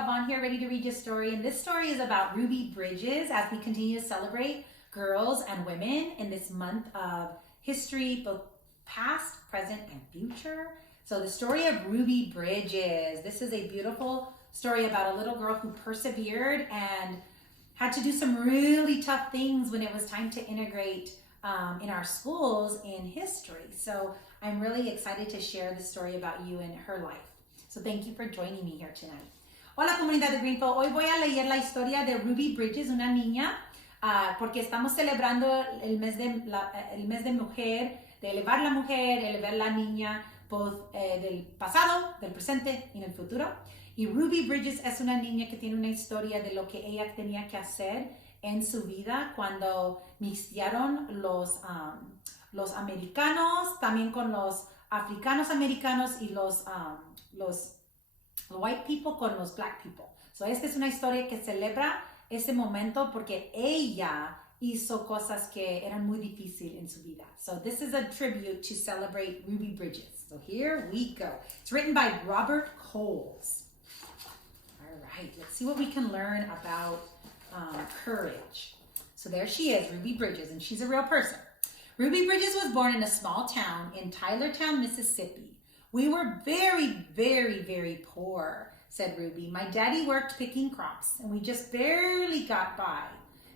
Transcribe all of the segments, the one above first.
Galvan here, ready to read your story. And this story is about Ruby Bridges as we continue to celebrate girls and women in this month of history, both past, present, and future. So the story of Ruby Bridges. This is a beautiful story about a little girl who persevered and had to do some really tough things when it was time to integrate in our schools in history. So I'm really excited to share the story about you and her life. So thank you for joining me here tonight. Hola comunidad de Greenfield, hoy voy a leer la historia de Ruby Bridges, una niña, porque estamos celebrando el mes de mujer, de elevar la mujer, elevar la niña, both del pasado, del presente y en el futuro. Y Ruby Bridges es una niña que tiene una historia de lo que ella tenía que hacer en su vida cuando mixtearon los americanos, también con los africanos americanos y los white people con los black people. So esta es una historia que celebra ese momento porque ella hizo cosas que eran muy difíciles en su vida. So this is a tribute to celebrate Ruby Bridges. So here we go. It's written by Robert Coles. All right, let's see what we can learn about courage. So there she is, Ruby Bridges, and she's a real person. Ruby Bridges was born in a small town in Tylertown, Mississippi. We were very, very, very poor, said Ruby. My daddy worked picking crops, and we just barely got by.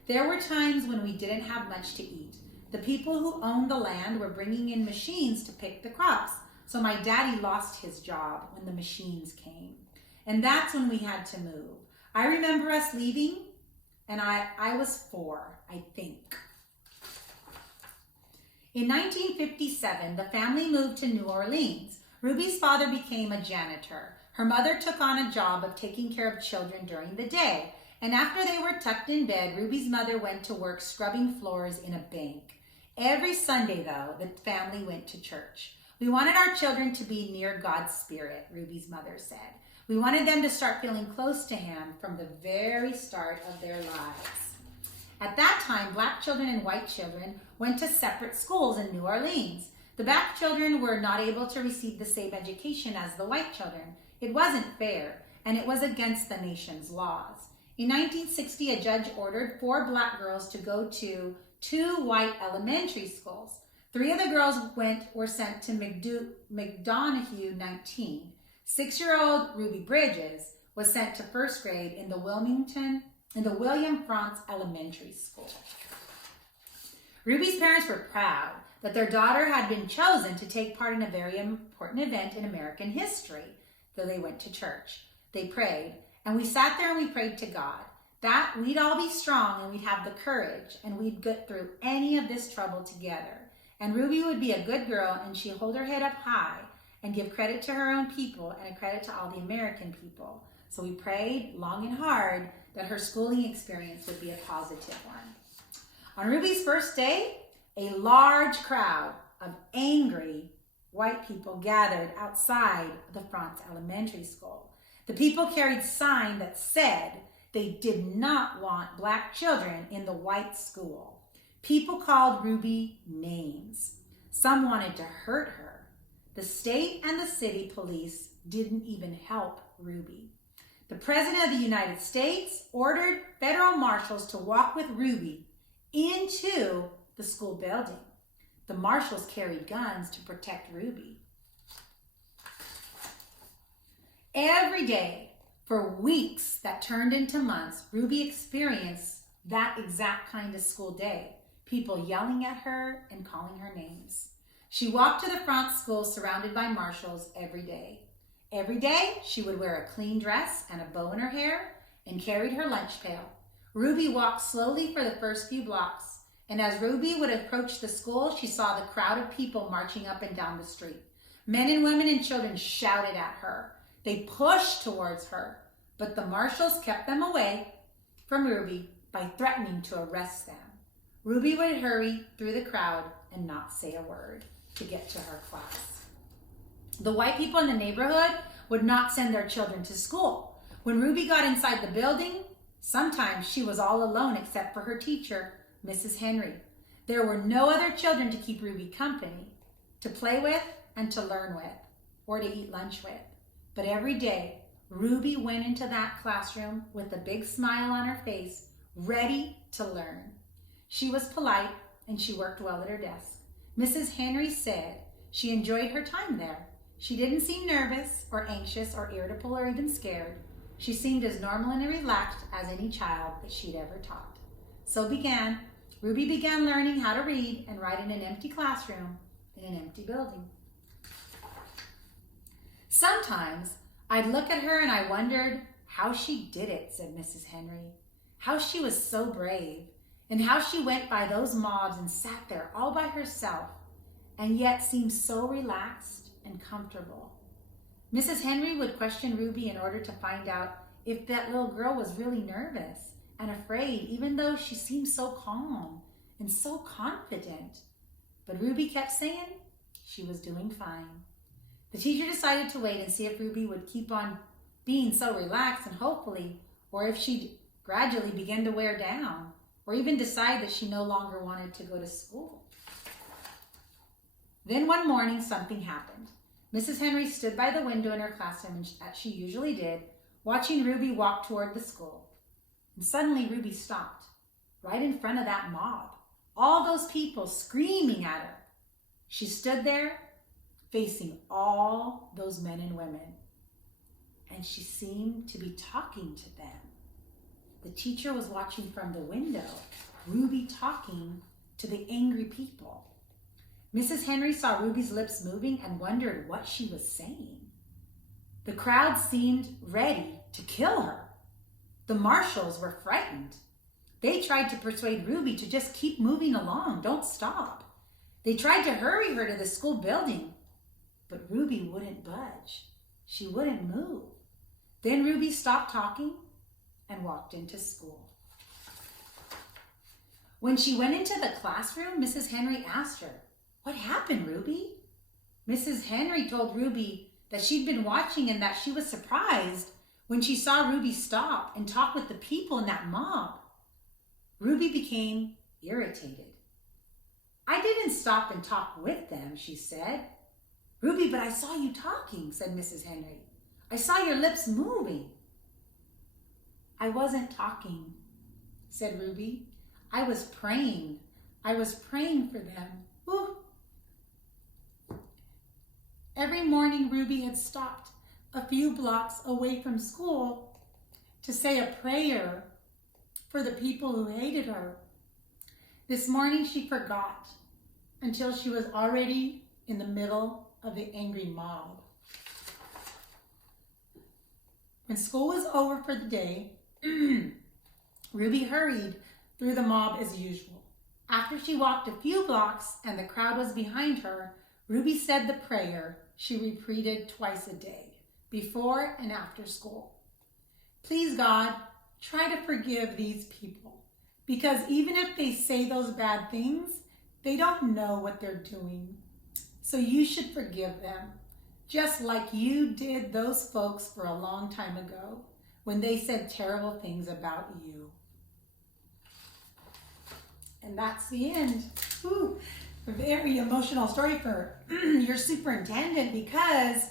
There were times when we didn't have much to eat. The people who owned the land were bringing in machines to pick the crops, so my daddy lost his job when the machines came. And that's when we had to move. I remember us leaving, and I was 4, I think. In 1957, the family moved to New Orleans. Ruby's father became a janitor. Her mother took on a job of taking care of children during the day. And after they were tucked in bed, Ruby's mother went to work scrubbing floors in a bank. Every Sunday, though, the family went to church. We wanted our children to be near God's Spirit, Ruby's mother said. We wanted them to start feeling close to Him from the very start of their lives. At that time, black children and white children went to separate schools in New Orleans. The black children were not able to receive the same education as the white children. It wasn't fair, and it was against the nation's laws. In 1960, a judge ordered 4 black girls to go to 2 white elementary schools. 3 of the girls were sent to McDonough 19. 6-year-old Ruby Bridges was sent to 1st grade in the William Frantz Elementary School. Ruby's parents were proud that their daughter had been chosen to take part in a very important event in American history, though they went to church. They prayed, and we sat there and we prayed to God that we'd all be strong and we'd have the courage and we'd get through any of this trouble together. And Ruby would be a good girl and she'd hold her head up high and give credit to her own people and a credit to all the American people. So we prayed long and hard that her schooling experience would be a positive one. On Ruby's first day, a large crowd of angry white people gathered outside the Frantz Elementary School. The people carried signs that said they did not want black children in the white school. People called Ruby names. Some wanted to hurt her. The state and the city police didn't even help Ruby. The President of the United States ordered federal marshals to walk with Ruby into the school building. The marshals carried guns to protect Ruby. Every day, for weeks that turned into months, Ruby experienced that exact kind of school day. People yelling at her and calling her names. She walked to the front school surrounded by marshals every day. Every day, she would wear a clean dress and a bow in her hair and carried her lunch pail. Ruby walked slowly for the first few blocks, and as Ruby would approach the school, she saw the crowd of people marching up and down the street. Men and women and children shouted at her. They pushed towards her, but the marshals kept them away from Ruby by threatening to arrest them. Ruby would hurry through the crowd and not say a word to get to her class. The white people in the neighborhood would not send their children to school. When Ruby got inside the building, sometimes she was all alone except for her teacher, Mrs. Henry. There were no other children to keep Ruby company, to play with and to learn with, or to eat lunch with. But every day, Ruby went into that classroom with a big smile on her face, ready to learn. She was polite and she worked well at her desk. Mrs. Henry said she enjoyed her time there. She didn't seem nervous or anxious or irritable or even scared. She seemed as normal and relaxed as any child that she'd ever taught. Ruby began learning how to read and write in an empty classroom in an empty building. Sometimes I'd look at her and I wondered how she did it, said Mrs. Henry. How she was so brave, and how she went by those mobs and sat there all by herself, and yet seemed so relaxed and comfortable. Mrs. Henry would question Ruby in order to find out if that little girl was really nervous and afraid, even though she seemed so calm and so confident. But Ruby kept saying she was doing fine. The teacher decided to wait and see if Ruby would keep on being so relaxed and hopefully, or if she'd gradually begin to wear down, or even decide that she no longer wanted to go to school. Then one morning, something happened. Mrs. Henry stood by the window in her classroom, as she usually did, watching Ruby walk toward the school. And suddenly Ruby stopped, right in front of that mob, all those people screaming at her. She stood there, facing all those men and women, and she seemed to be talking to them. The teacher was watching from the window, Ruby talking to the angry people. Mrs. Henry saw Ruby's lips moving and wondered what she was saying. The crowd seemed ready to kill her. The marshals were frightened. They tried to persuade Ruby to just keep moving along, don't stop. They tried to hurry her to the school building, but Ruby wouldn't budge. She wouldn't move. Then Ruby stopped talking and walked into school. When she went into the classroom, Mrs. Henry asked her, "What happened, Ruby?" Mrs. Henry told Ruby that she'd been watching and that she was surprised when she saw Ruby stop and talk with the people in that mob. Ruby became irritated. "I didn't stop and talk with them," she said. "Ruby, but I saw you talking," said Mrs. Henry. "I saw your lips moving." "I wasn't talking," said Ruby. "I was praying. I was praying for them." Whew. Every morning, Ruby had stopped a few blocks away from school to say a prayer for the people who hated her. This morning, she forgot until she was already in the middle of the angry mob. When school was over for the day, Ruby hurried through the mob as usual. After she walked a few blocks and the crowd was behind her, Ruby said the prayer she repeated twice a day, before and after school. "Please, God, try to forgive these people, because even if they say those bad things, they don't know what they're doing. So you should forgive them, just like you did those folks for a long time ago when they said terrible things about you." And that's the end. Ooh, a very emotional story for your superintendent, because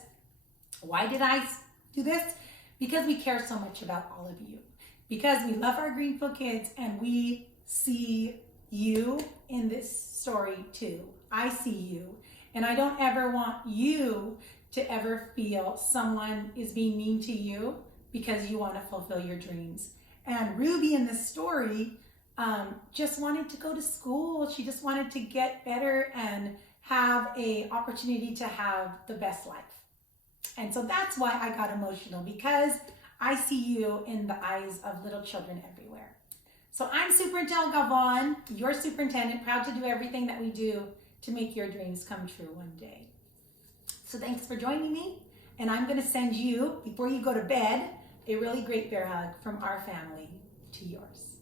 why did I do this? Because we care so much about all of you. Because we love our Greenfield kids and we see you in this story too. I see you. And I don't ever want you to ever feel someone is being mean to you because you want to fulfill your dreams. And Ruby in this story just wanted to go to school. She just wanted to get better and have a opportunity to have the best life. And so that's why I got emotional, because I see you in the eyes of little children everywhere. So I'm Superintendent Galvan, your superintendent, proud to do everything that we do to make your dreams come true one day. So thanks for joining me. And I'm going to send you, before you go to bed, a really great bear hug from our family to yours.